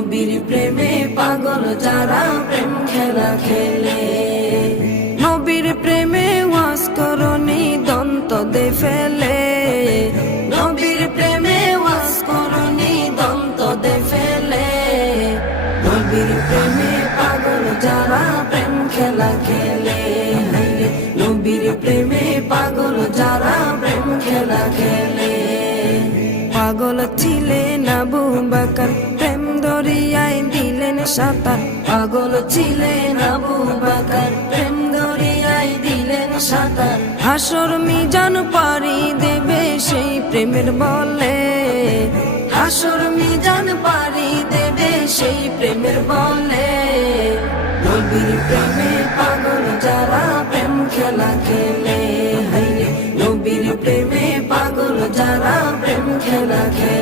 নবীর প্রেমে পাগল যারা প্রেম খেলা খেলে। নবীর প্রেমে ওয়াজ করনি দন্ত দে ফেলে, নবীর প্রেমে ওয়াজ করনি দন্ত দে ফেলে। নবীর প্রেমে পাগল যারা প্রেম খেলা খেলে, নবীর প্রেমে পাগল যারা প্রেম খেলা খেলে। পাগল ছিলেন আবু বকর, প্রেম দরিয়ায় দিলেন সাঁতার। পাগল ছিলেন আবু বকর, প্রেম দরিয়ায় দিলেন সাঁতার। হাসর মিজান পারি দেবে সেই প্রেমের বলে, হাসর মিজান পারি দেবে সেই প্রেমের বলে। নবীর প্রেমে পাগল যারা প্রেম খেলা খেলে, নবীর প্রেমে পাগল যারা প্রেম খেলা খেলে।